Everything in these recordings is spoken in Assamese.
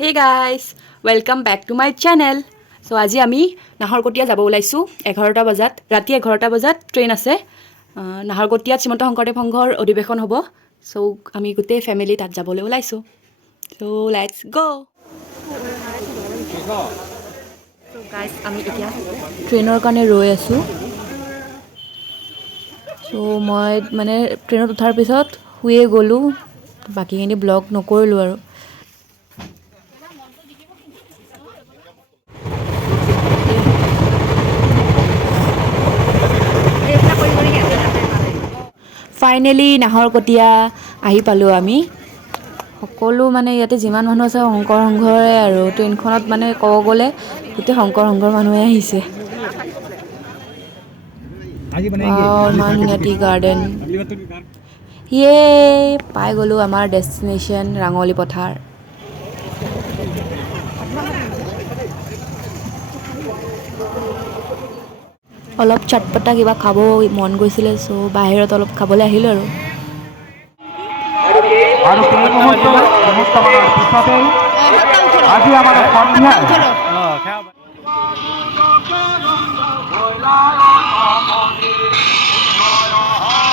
Hey guys, welcome back to my channel. So আজি আমি নাহৰকটীয়া যাব ওলাইছোঁ 11টা বজাত ৰাতি 11টা বজাত ট্ৰেইন আছে নাহৰকটীয়াত শ্ৰীমন্ত শংকৰদেৱ সংঘৰ অধিৱেশন হ'ব সো আমি গোটেই ফ্যামিলি তাত যাবলৈ ওলাইছোঁ so let's go so guys আমি এতিয়া ট্ৰেইনৰ কাৰণে ৰৈ আছোঁ সো মই মানে ট্ৰেইনত উঠাৰ পিছত শুয়ে গ'লোঁ বাকিখিনি ব্লগ নকৰিলোঁ আৰু ফাইনেলি নাহৰকটীয়া আহি পালোঁ আমি সকলো মানে ইয়াতে যিমান মানুহ আছে শংকৰ সংঘৰে আৰু ট্ৰেইনখনত মানে ক'ব গ'লে গোটেই শংকৰ সংঘৰ মানুহে আহিছে মাননীয়তি গাৰ্ডেন ইয়ে পাই গ'লোঁ আমাৰ ডেষ্টিনেশ্যন ৰাঙলী পথাৰ অলপ চটপটা কিবা খাব মন গৈছিলে সো বাহিৰত অলপ খাবলৈ আহিলোঁ আৰু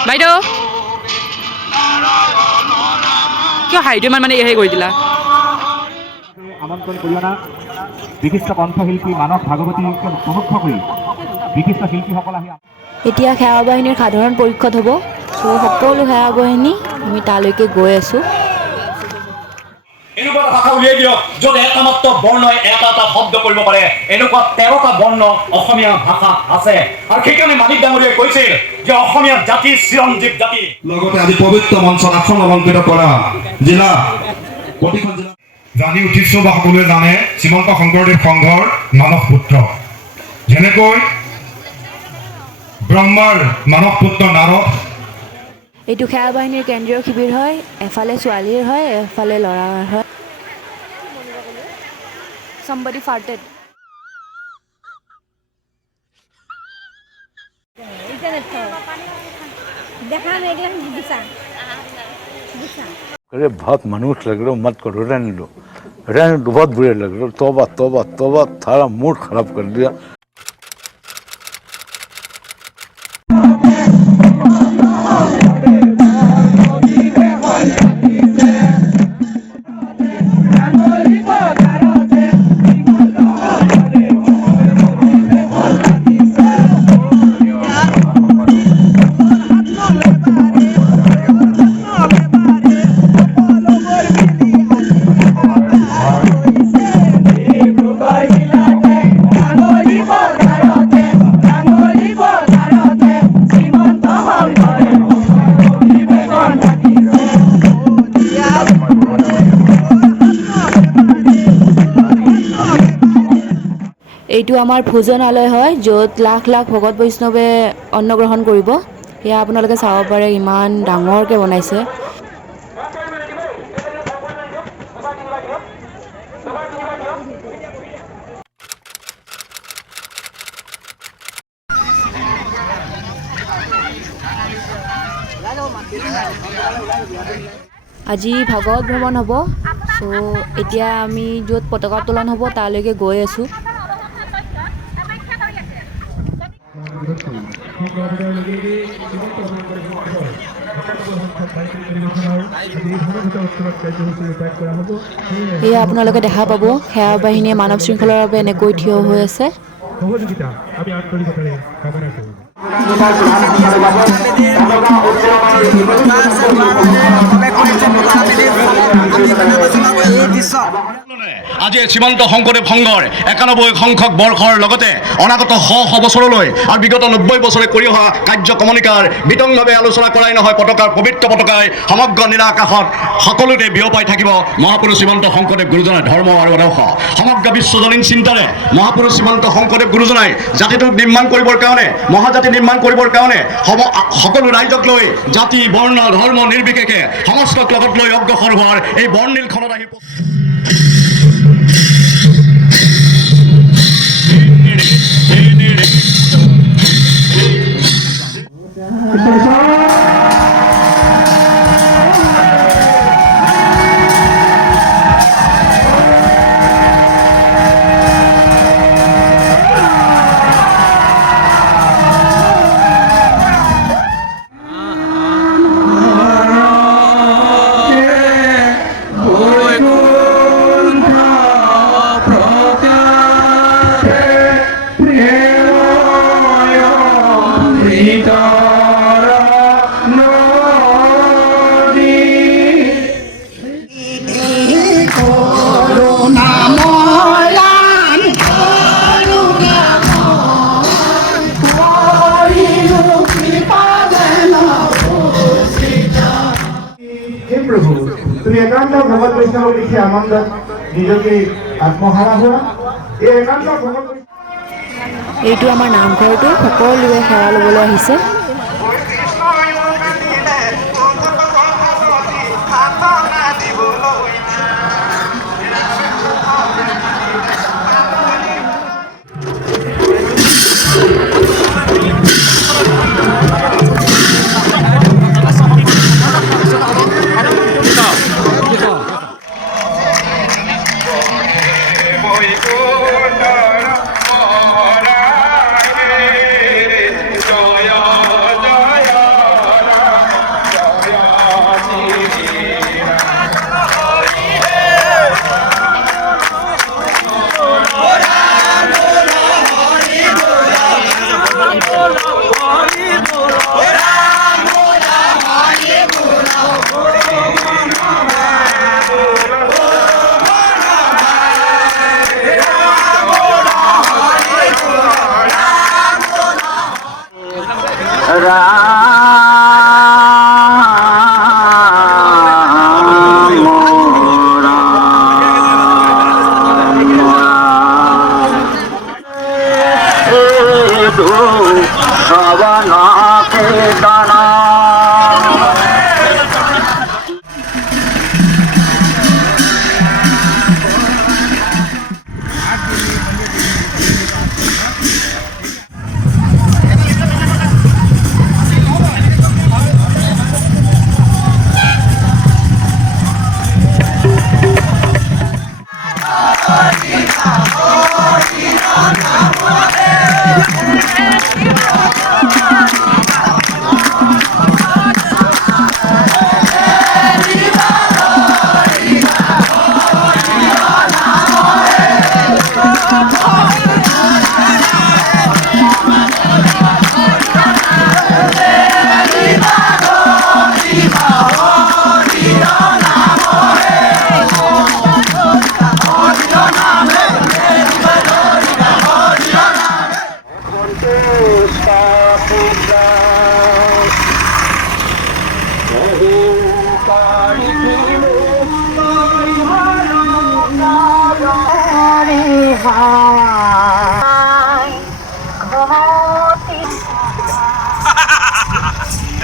বাইদেউ কিয় হাইটো ইমান মানে হেৰি কৰি দিলা আমন্ত্ৰণ কৰিও না বিশিষ্ট কণ্ঠশিল্পী মানস ভাগৱতীক প্ৰমুখ কৰি বিশিষ্ট শিল্পীসকল আহি এতিয়া সেৱা বাহিনীৰ সাধাৰণ পৰীক্ষা হ'ব সো সকলো সেৱা বাহিনী আমি তালৈকে গৈ আছোঁ এনেকুৱা ভাষা উলিয়াই দিয়ক য'ত এটা মাত্ৰ বৰ্ণই এটা শব্দ কৰিব পাৰে এনেকুৱা 13টা বৰ্ণ অসমীয়া ভাষা আছে আৰু সেইকাৰণে মানিক ডাঙৰীয়াই কৈছিল যে অসমীয়া জাতি চিৰঞ্জীৱ জাতি লগতে আজি পবিত্ৰ মঞ্চত আসন অলংকৃত কৰা জিলা প্ৰতিখন জিলা জানি উঠিছোঁ বা সকলোৱে জানে শ্ৰীমন্ত শংকৰদেৱ সংঘৰ মানস পুত্ৰ যেনেকৈ ব্ৰহ্মাৰ মানস পুত্ৰ নাৰদ এইটো সেৱা বাহিনীৰ কেন্দ্ৰীয় শিবিৰ হয় এফালে ছোৱালীৰ হয় এফালে ল'ৰাৰ হয় somebody farted अरे बहुत मनुष्य लग रहे हो मत करो रहने दो बहुत बुरे लग रहे हो तौबा तौबा तौबा थारा मूड खराब कर दिया এইটো আমাৰ ভোজনালয় হয় য'ত লাখ লাখ ভকত বৈষ্ণৱে অন্ন গ্ৰহণ কৰিব এয়া আপোনালোকে চাব পাৰে ইমান ডাঙৰকৈ বনাইছে আজি ভাগৱত ভ্ৰমণ হ'ব সো এতিয়া আমি য'ত পতাকা উত্তোলন হ'ব তালৈকে গৈ আছোঁ এয়া আপোনালোকে দেখা পাব সেৱা বাহিনীয়ে মানৱ শৃংখলাৰ বাবে এনেকৈ থিয় হৈ আছে সহযোগিতা আমি আন্তৰিকতাৰে কামনা কৰোঁ আজি শ্ৰীমন্ত শংকৰদেৱ সংঘৰ 91 সংখ্যক বৰ্ষৰ লগতে অনাগত শ বছৰলৈ আৰু বিগত 90 বছৰে কৰি অহা কাৰ্য কমনিকাৰ বিতংভাৱে আলোচনা কৰাই নহয় পতাকাৰ পবিত্ৰ পতাকাই সমগ্ৰ নীলা আকাশত সকলোতে বিয়পাই থাকিব মহাপুৰুষ শ্ৰীমন্ত শংকৰদেৱ গুৰুজনাৰ ধৰ্ম আৰু আদৰ্শ সমগ্ৰ বিশ্বজনীন চিন্তাৰে মহাপুৰুষ শ্ৰীমন্ত শংকৰদেৱ গুৰুজনাই জাতিটোক নিৰ্মাণ কৰিবৰ কাৰণে মহাজাতি নিৰ্মাণ কৰিবৰ কাৰণে সকলো ৰাইজক লৈ জাতি বৰ্ণ ধৰ্ম নিৰ্বিশেষে সমস্তক লগত লৈ অগ্ৰসৰ হোৱাৰ এই বৰ্ণিলখনত আহি একান্ত ভগত বৈষ্ণৱ দেখি আনন্দত নিজকে আত্মহাৰা হোৱা এই একান্ত ভগত এইটো আমাৰ নামঘৰটো সকলোৱে সেৱা ল'বলৈ আহিছে।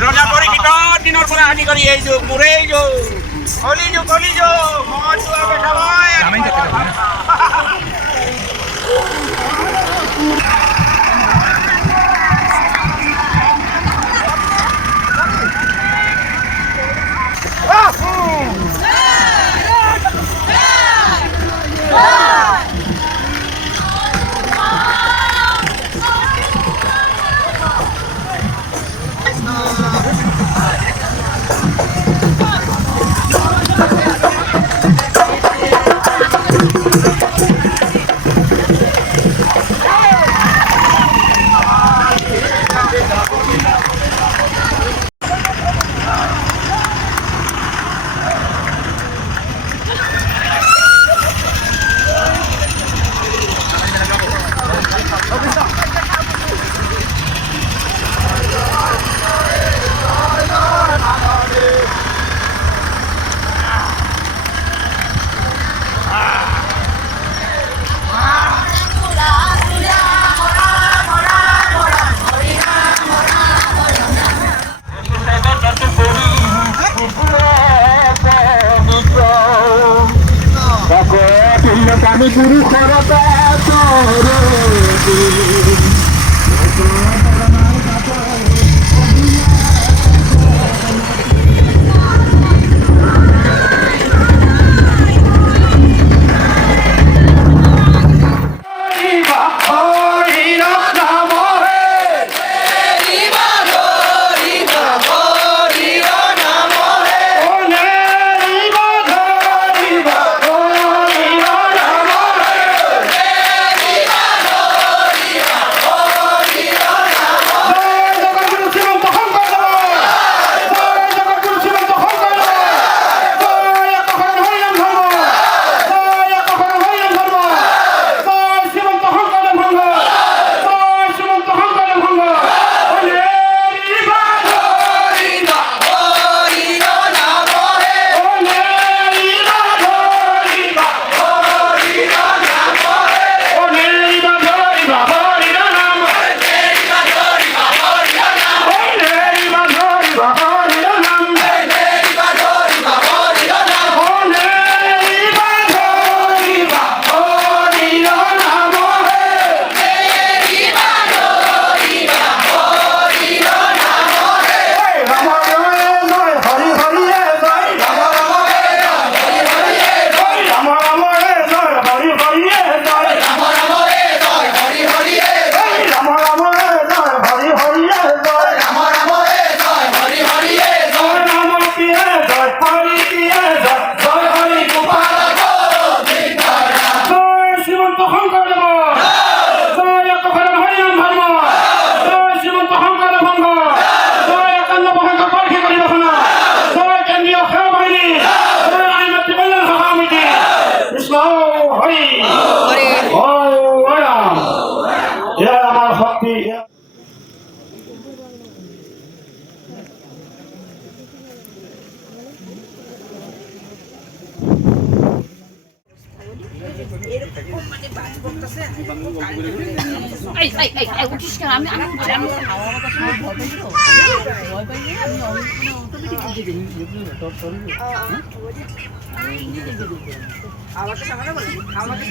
ৰজা পৰিকৃতৰ দিনৰ পৰা আদি কৰি এই যুগ মোৰেই যুগ কলি যুগ মই চোৱা বেঠা আমি গুৰু শৰতে হৰি ও ৰাম এৰা আমাৰ শক্তি আমাকে